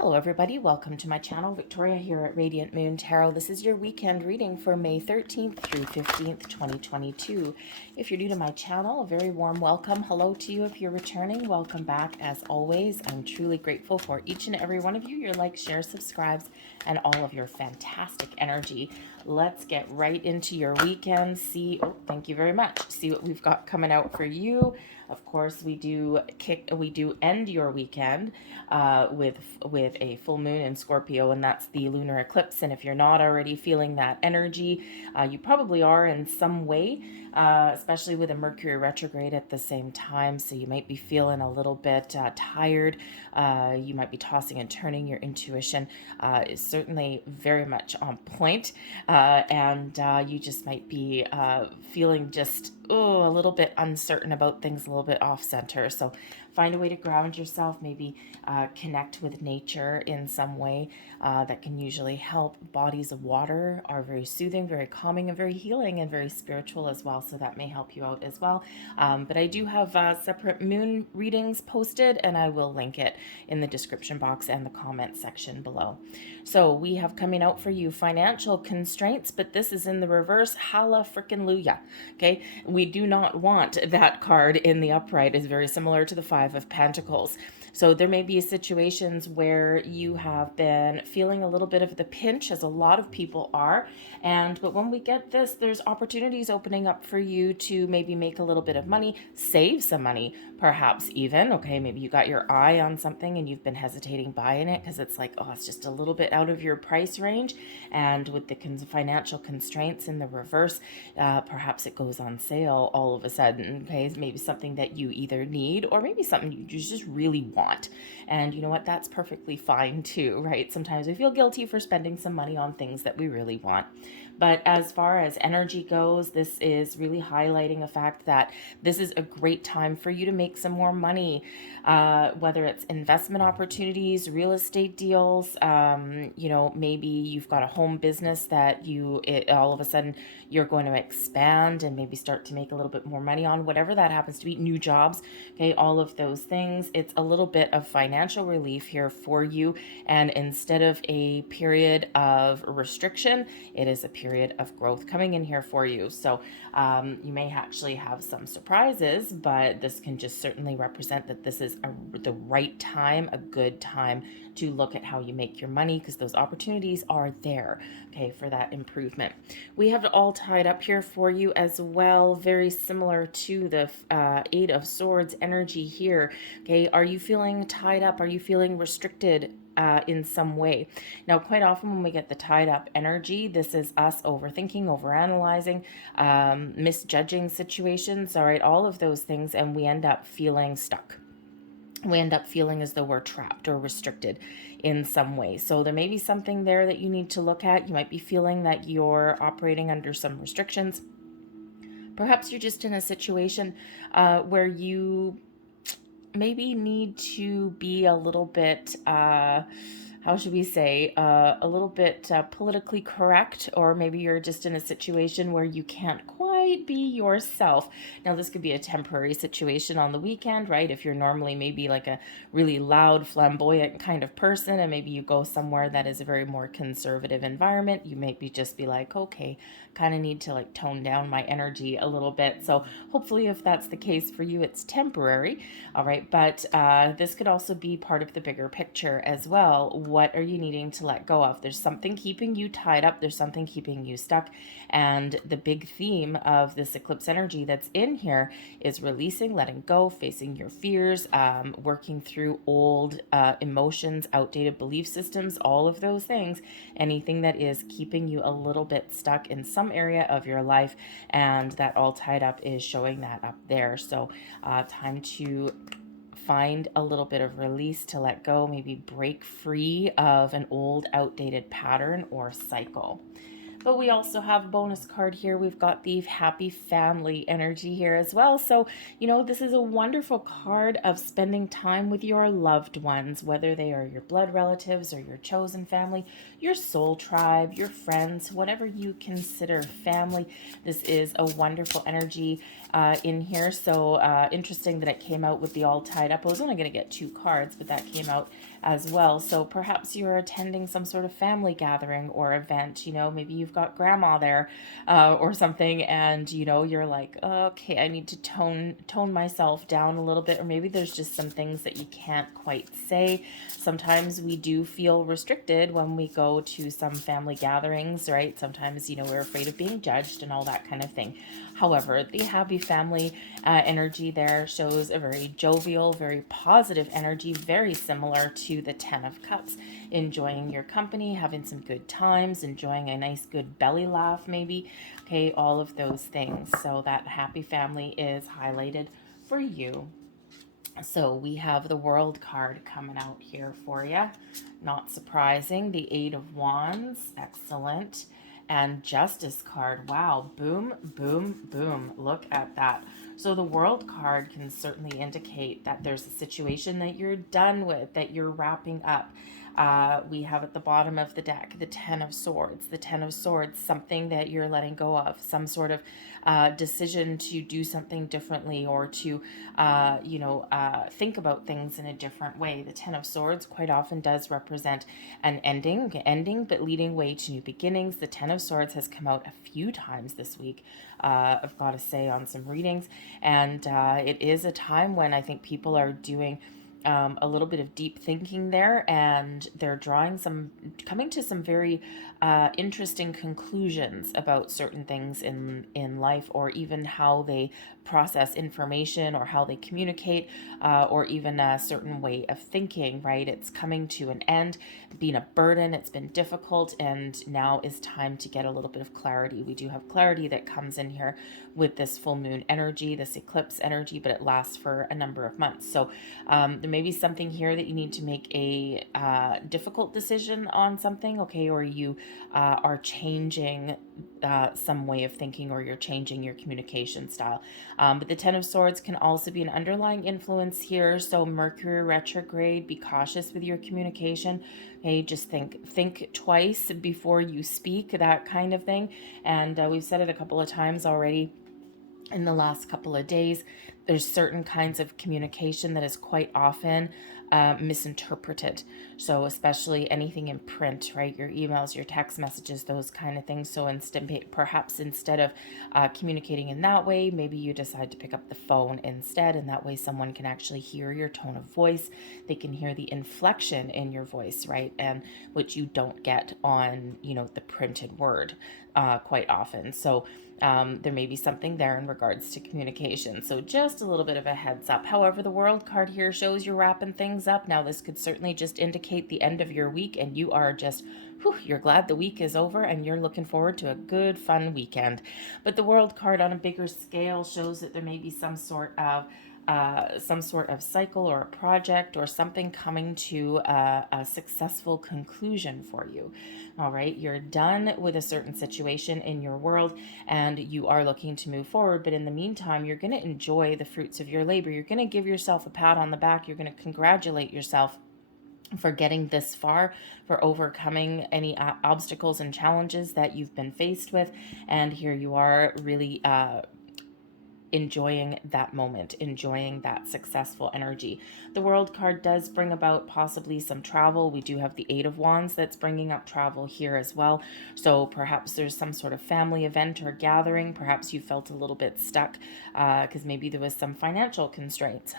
Hello everybody, welcome to my channel. Victoria here at Radiant Moon Tarot. This is your weekend reading for May 13th through 15th, 2022. If you're new to my channel, a very warm welcome. Hello to you. If you're returning, welcome back. As always, I'm truly grateful for each and every one of you, your likes, shares, subscribes, and all of your fantastic energy. Let's get right into your weekend. Thank you very much. See what we've got coming out for you. Of course, we do end your weekend with a full moon in Scorpio, and that's the lunar eclipse. And if you're not already feeling that energy, you probably are in some way, especially with a Mercury retrograde at the same time. So you might be feeling a little bit tired. You might be tossing and turning. Your intuition is certainly very much on point, and you just might be feeling just a little bit uncertain about things, a little bit off center. So find a way to ground yourself, maybe connect with nature in some way. That can usually help. Bodies of water are very soothing, very calming, and very healing, and very spiritual as well. So that may help you out as well. But I do have separate moon readings posted, and I will link it in the description box and the comment section below. So we have coming out for you financial constraints, but this is in the reverse. Halla frickin' luya. Okay, we do not want that card in the upright. Is very similar to the Five of Pentacles. So there may be situations where you have been feeling a little bit of the pinch, as a lot of people are. But when we get this, there's opportunities opening up for you to maybe make a little bit of money, save some money, perhaps even. Okay, maybe you got your eye on something and you've been hesitating buying it because it's like, oh, it's just a little bit out of your price range. And with the financial constraints in the reverse, perhaps it goes on sale all of a sudden. Okay, maybe something that you either need or maybe something you just really want. And you know what? That's perfectly fine too, right? Sometimes we feel guilty for spending some money on things that we really want. But as far as energy goes, this is really highlighting the fact that this is a great time for you to make some more money, whether it's investment opportunities, real estate deals, maybe you've got a home business that all of a sudden you're going to expand and maybe start to make a little bit more money on, whatever that happens to be, new jobs, okay, all of those things. It's a little bit of financial relief here for you. And instead of a period of restriction, it is a period of growth coming in here for you. So you may actually have some surprises, but this can just certainly represent that this is the right time, a good time to look at how you make your money, because those opportunities are there, okay, for that improvement. We have it all tied up here for you as well, very similar to the Eight of Swords energy here. Okay, are you feeling tied up? Are you feeling restricted in some way? Now, quite often when we get the tied up energy, this is us overthinking, overanalyzing, misjudging situations, all right, all of those things, and we end up feeling stuck. We end up feeling as though we're trapped or restricted in some way. So there may be something there that you need to look at. You might be feeling that you're operating under some restrictions. Perhaps you're just in a situation where you maybe need to be a little bit, how should we say, a little bit politically correct, or maybe you're just in a situation where you can't quite be yourself. Now, this could be a temporary situation on the weekend, right? If you're normally maybe like a really loud, flamboyant kind of person, and maybe you go somewhere that is a very more conservative environment, you maybe just be like, okay, kind of need to like tone down my energy a little bit. So hopefully if that's the case for you, it's temporary. All right. But this could also be part of the bigger picture as well. What are you needing to let go of? There's something keeping you tied up. There's something keeping you stuck. And the big theme of this eclipse energy that's in here is releasing, letting go, facing your fears, working through old emotions, outdated belief systems, all of those things, anything that is keeping you a little bit stuck in some area of your life. And that all tied up is showing that up there. So time to find a little bit of release, to let go, maybe break free of an old outdated pattern or cycle. But we also have a bonus card here. We've got the happy family energy here as well. So, this is a wonderful card of spending time with your loved ones, whether they are your blood relatives or your chosen family, your soul tribe, your friends, whatever you consider family. This is a wonderful energy in here. So interesting that it came out with the all tied up. I was only going to get 2 cards, but that came out as well. So perhaps you're attending some sort of family gathering or event, maybe you've got grandma there or something, and you're like, okay, I need to tone myself down a little bit, or maybe there's just some things that you can't quite say. Sometimes we do feel restricted when we go to some family gatherings, right? Sometimes, we're afraid of being judged and all that kind of thing. However, the happy family energy there shows a very jovial, very positive energy, very similar to the Ten of Cups. Enjoying your company, having some good times, enjoying a nice good belly laugh maybe. Okay, all of those things. So that happy family is highlighted for you. So we have the World card coming out here for you. Not surprising. The Eight of Wands. Excellent. And Justice card. Wow. Boom, boom, boom. Look at that. So the World card can certainly indicate that there's a situation that you're done with, that you're wrapping up. We have at the bottom of the deck the Ten of Swords. The Ten of Swords, something that you're letting go of, some sort of decision to do something differently, or to, think about things in a different way. The Ten of Swords quite often does represent an ending, but leading way to new beginnings. The Ten of Swords has come out a few times this week, I've got to say, on some readings, and it is a time when I think people are doing a little bit of deep thinking there, and they're coming to some very interesting conclusions about certain things in life, or even how they process information, or how they communicate, or even a certain way of thinking, right? It's coming to an end, being a burden. It's been difficult, and now is time to get a little bit of clarity. We do have clarity that comes in here with this full moon energy, this eclipse energy, but it lasts for a number of months. So there may be something here that you need to make a difficult decision on something, okay, or you are changing some way of thinking, or you're changing your communication style. But the Ten of Swords can also be an underlying influence here. So Mercury retrograde, be cautious with your communication. Okay, just think twice before you speak, that kind of thing. And we've said it a couple of times already in the last couple of days. There's certain kinds of communication that is quite often misinterpreted. So especially anything in print, right? Your emails, your text messages, those kind of things. So perhaps instead of communicating in that way, maybe you decide to pick up the phone instead, and that way someone can actually hear your tone of voice. They can hear the inflection in your voice, right? And which you don't get on, the printed word quite often. So there may be something there in regards to communication. So just a little bit of a heads up. However, the World card here shows you're wrapping things up. Now, this could certainly just indicate the end of your week, and you are just, you're glad the week is over, and you're looking forward to a good, fun weekend. But the World card on a bigger scale shows that there may be some sort of cycle, or a project, or something coming to a successful conclusion for you. All right, you're done with a certain situation in your world, and you are looking to move forward. But in the meantime, you're going to enjoy the fruits of your labor. You're going to give yourself a pat on the back. You're going to congratulate yourself for getting this far, for overcoming any obstacles and challenges that you've been faced with. And here you are, really enjoying that moment, enjoying that successful energy. The World card does bring about possibly some travel. We do have the Eight of Wands that's bringing up travel here as well. So perhaps there's some sort of family event or gathering. Perhaps you felt a little bit stuck because maybe there was some financial constraints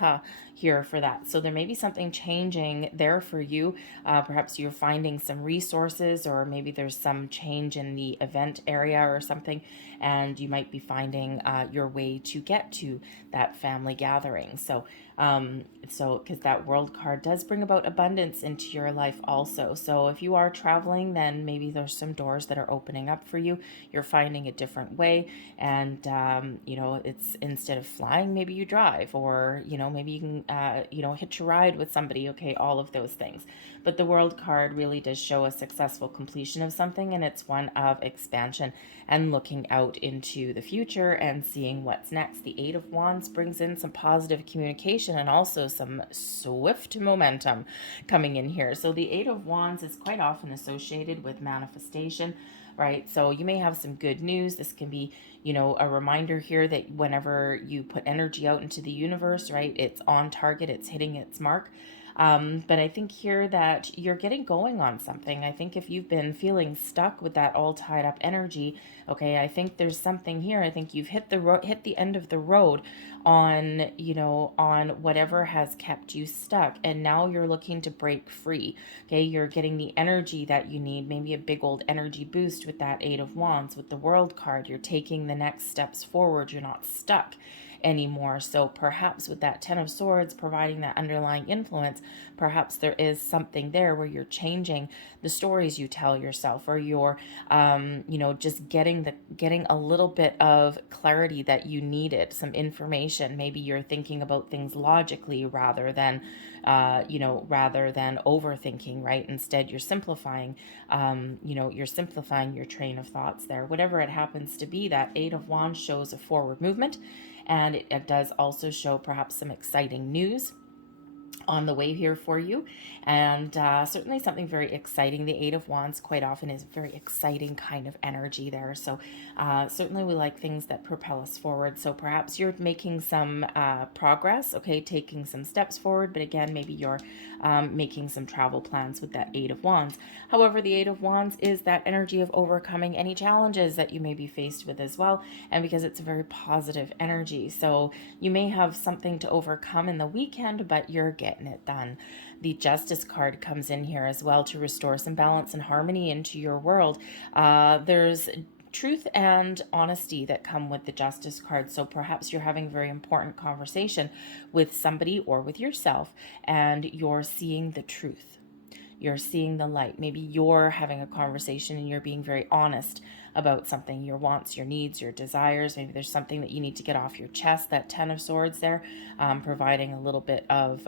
here for that. So there may be something changing there for you. Perhaps you're finding some resources, or maybe there's some change in the event area or something, and you might be finding your way to get to that family gathering. So because that World card does bring about abundance into your life also. So if you are traveling, then maybe there's some doors that are opening up for you. You're finding a different way, and it's, instead of flying, maybe you drive, or maybe you can hitch a ride with somebody. Okay, all of those things. But the World card really does show a successful completion of something, and it's one of expansion and looking out into the future and seeing what's next. The Eight of Wands brings in some positive communication, and also some swift momentum coming in here. So the Eight of Wands is quite often associated with manifestation, right? So you may have some good news. This can be, a reminder here that whenever you put energy out into the universe, right, it's on target, it's hitting its mark. But I think here that you're getting going on something. I think if you've been feeling stuck with that all tied up energy, okay, I think there's something here. I think you've hit the end of the road on, on whatever has kept you stuck, and now you're looking to break free. Okay, you're getting the energy that you need, maybe a big old energy boost with that Eight of Wands, with the World card. You're taking the next steps forward. You're not stuck anymore. So perhaps with that Ten of Swords providing that underlying influence, perhaps there is something there where you're changing the stories you tell yourself, or you're just getting a little bit of clarity that you needed, some information. Maybe you're thinking about things logically rather than overthinking, right? Instead, you're simplifying, you're simplifying your train of thoughts there. Whatever it happens to be, that Eight of Wands shows a forward movement, and it does also show perhaps some exciting news on the way here for you, and certainly something very exciting. The Eight of Wands quite often is very exciting kind of energy there, so certainly we like things that propel us forward. So perhaps you're making some progress, okay, taking some steps forward, but again, maybe you're making some travel plans with that Eight of Wands. However, the Eight of Wands is that energy of overcoming any challenges that you may be faced with as well, and because it's a very positive energy, so you may have something to overcome in the weekend, but you're getting it done. The Justice card comes in here as well to restore some balance and harmony into your world. There's truth and honesty that come with the Justice card. So perhaps you're having a very important conversation with somebody or with yourself, and you're seeing the truth. You're seeing the light. Maybe you're having a conversation and you're being very honest about something, your wants, your needs, your desires. Maybe there's something that you need to get off your chest. That Ten of Swords there, providing a little bit of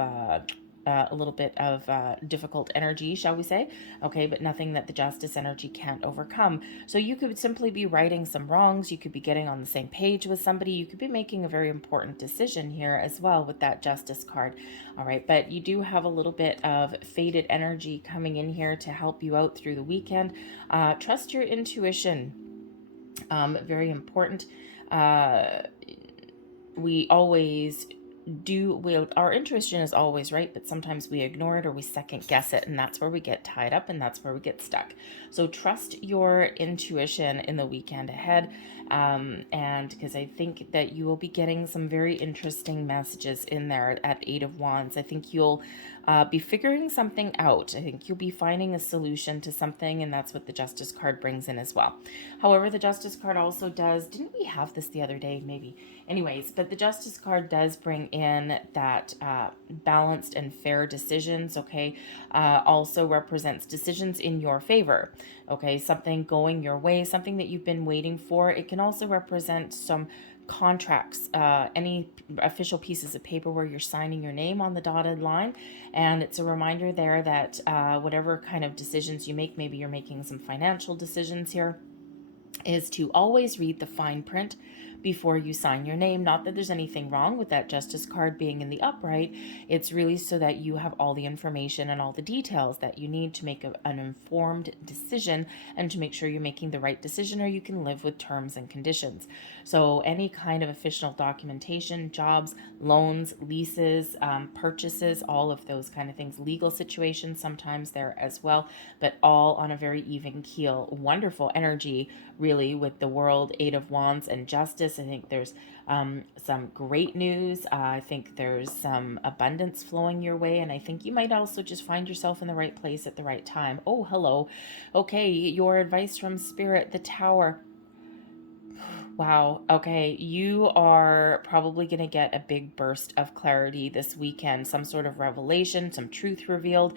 difficult energy, shall we say? Okay, but nothing that the Justice energy can't overcome. So you could simply be righting some wrongs. You could be getting on the same page with somebody. You could be making a very important decision here as well with that Justice card. All right, but you do have a little bit of faded energy coming in here to help you out through the weekend. Trust your intuition. Very important. We always our intuition is always right, but sometimes we ignore it or we second guess it, and that's where we get tied up and that's where we get stuck. So trust your intuition in the weekend ahead, and because I think that you will be getting some very interesting messages in there at Eight of Wands. I think you'll be figuring something out. I think you'll be finding a solution to something, and that's what the Justice card brings in as well. However, the Justice card also didn't we have this the other day? Maybe. Anyways, but the Justice card does bring in that balanced and fair decisions, okay? Also represents decisions in your favor, okay? Something going your way, something that you've been waiting for. It can also represent some contracts, any official pieces of paper where you're signing your name on the dotted line. And it's a reminder there that whatever kind of decisions you make, maybe you're making some financial decisions here, is to always read the fine print before you sign your name. Not that there's anything wrong with that Justice card being in the upright. It's really so that you have all the information and all the details that you need to make an informed decision, and to make sure you're making the right decision, or you can live with terms and conditions. So any kind of official documentation, jobs, loans, leases, purchases, all of those kind of things, legal situations sometimes there as well, but all on a very even keel. Wonderful energy really with the World, Eight of Wands, and Justice. I think there's some great news. I think there's some abundance flowing your way, and I think you might also just find yourself in the right place at the right time. Oh, hello. Okay, your advice from Spirit, the Tower. Wow. Okay. You are probably going to get a big burst of clarity this weekend, some sort of revelation, some truth revealed,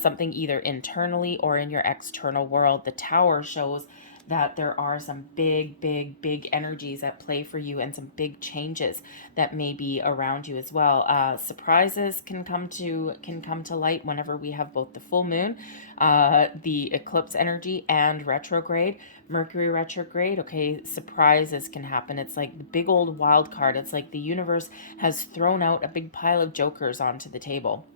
something either internally or in your external world. The Tower shows that there are some big energies at play for you, and some big changes that may be around you as well. Surprises can come to light whenever we have both the full moon, the eclipse energy, and retrograde, Mercury retrograde. Okay, surprises can happen. It's like the big old wild card. It's like the universe has thrown out a big pile of jokers onto the table.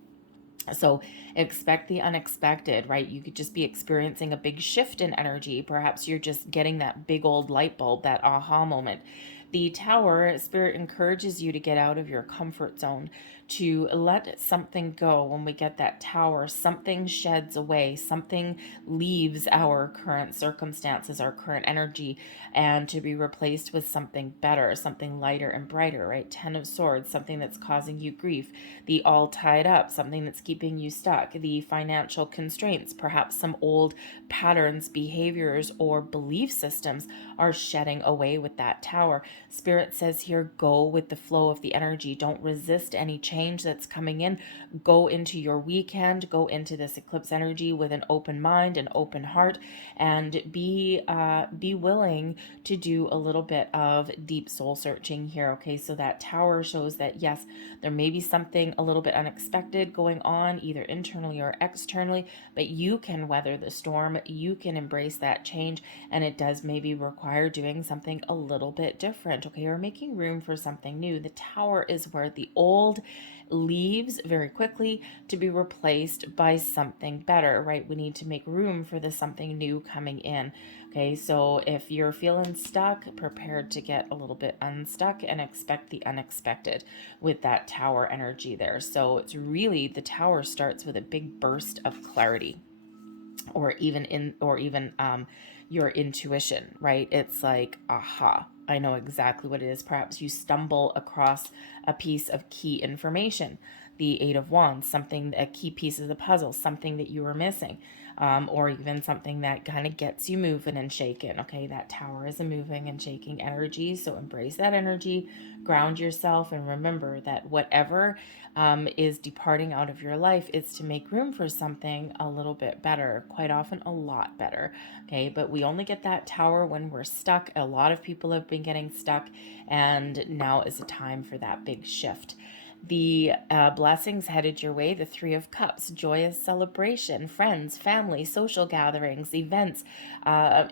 So expect the unexpected, right? You could just be experiencing a big shift in energy. Perhaps you're just getting that big old light bulb, that aha moment. The Tower, Spirit encourages you to get out of your comfort zone, to let something go. When we get that Tower, something sheds away, something leaves our current circumstances, our current energy, and to be replaced with something better, something lighter and brighter, right? Ten of Swords, something that's causing you grief. The All Tied Up, something that's keeping you stuck. The financial constraints, perhaps some old patterns, behaviors, or belief systems are shedding away with that Tower. Spirit says here, go with the flow of the energy. Don't resist any change that's coming in. Go into your weekend, go into this eclipse energy with an open mind, an open heart, and be willing to do a little bit of deep soul searching here. Okay, so that Tower shows that yes, there may be something a little bit unexpected going on, either internally or externally, but you can weather the storm. You can embrace that change, and it does maybe require doing something a little bit different, okay, or making room for something new. The Tower is where the old leaves very quickly to be replaced by something better, right? We need to make room for the something new coming in. Okay, so if you're feeling stuck, prepare to get a little bit unstuck and expect the unexpected with that Tower energy there. So it's really, the Tower starts with a big burst of clarity, or even your intuition, right? It's like, aha, I know exactly what it is. Perhaps you stumble across a piece of key information, the Eight of Wands, something, a key piece of the puzzle, something that you were missing, or even something that kind of gets you moving and shaking. Okay, that Tower is a moving and shaking energy, so embrace that energy, ground yourself, and remember that whatever is departing out of your life, it's to make room for something a little bit better, quite often a lot better. Okay, but we only get that Tower when we're stuck. A lot of people have been getting stuck, and now is the time for that big shift. The blessings headed your way, the Three of Cups, joyous celebration, friends, family, social gatherings, events,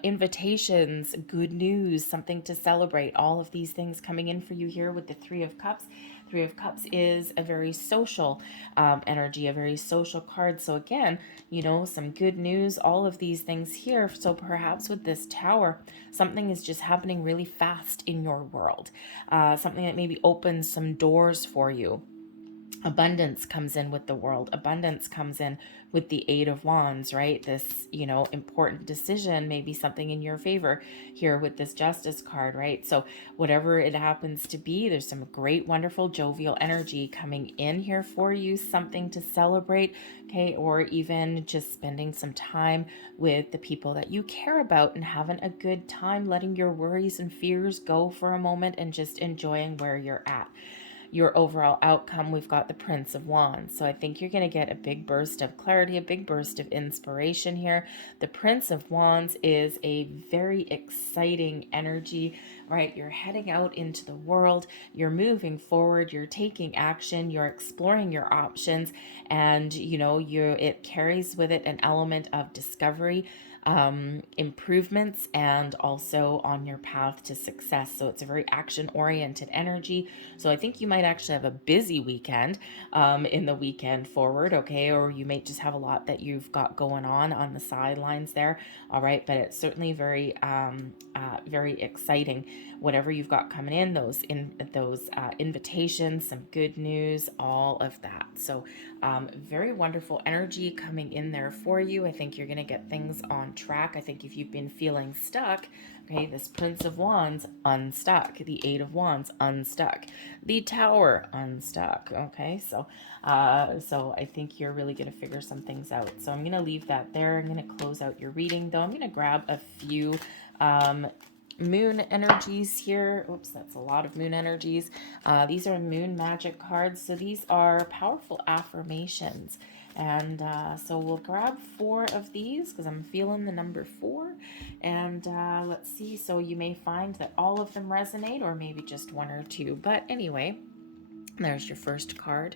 invitations, good news, something to celebrate. All of these things coming in for you here with the Three of Cups. Three of Cups is a very social energy, a very social card. So again, you know, some good news, all of these things here. So perhaps with this Tower, something is just happening really fast in your world. Something that maybe opens some doors for you. Abundance comes in with the world. Abundance comes in with the Eight of Wands, right? This, you know, important decision, maybe something in your favor here with this Justice card, right? So whatever it happens to be, there's some great, wonderful, jovial energy coming in here for you, something to celebrate, okay? Or even just spending some time with the people that you care about and having a good time, letting your worries and fears go for a moment and just enjoying where you're at. Your overall outcome, we've got the Prince of Wands. So I think you're going to get a big burst of clarity, a big burst of inspiration here. The Prince of Wands is a very exciting energy, right? You're heading out into the world, you're moving forward, you're taking action, you're exploring your options, and you know, it carries with it an element of discovery, improvements, and also on your path to success. So it's a very action-oriented energy. So I think you might actually have a busy weekend in the weekend forward, okay? Or you may just have a lot that you've got going on the sidelines there, all right? But it's certainly very, very exciting. Whatever you've got coming in, those invitations, some good news, all of that. So very wonderful energy coming in there for you. I think you're going to get things on track. I think if you've been feeling stuck, okay, this Prince of Wands, unstuck. The Eight of Wands, unstuck. The Tower, unstuck. Okay, so I think you're really going to figure some things out. So I'm going to leave that there. I'm going to close out your reading, though. I'm going to grab a few moon energies here. Oops, that's a lot of moon energies. These are moon magic cards. So these are powerful affirmations. And so we'll grab 4 of these because I'm feeling the number 4. And let's see. So you may find that all of them resonate, or maybe just 1 or 2. But anyway, there's your first card.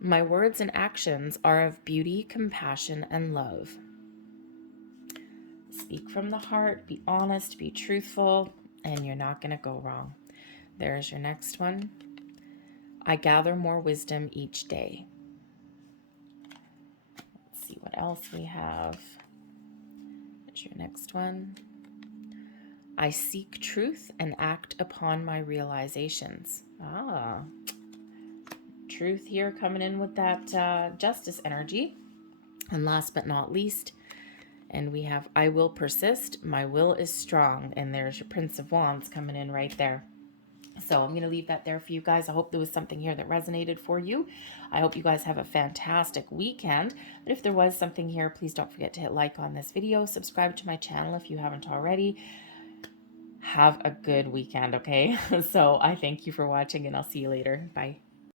My words and actions are of beauty, compassion, and love. Speak from the heart, be honest, be truthful, and you're not going to go wrong. There's your next one. I gather more wisdom each day. Let's see what else we have. There's your next one. I seek truth and act upon my realizations. Truth here coming in with that justice energy. And last but not least, and we have I will persist, my will is strong. And there's your Prince of Wands coming in right there. So I'm going to leave that there for you guys. I hope there was something here that resonated for you. I hope you guys have a fantastic weekend. But if there was something here, please don't forget to hit like on this video. Subscribe to my channel if you haven't already. Have a good weekend, okay? So I thank you for watching, and I'll see you later. Bye.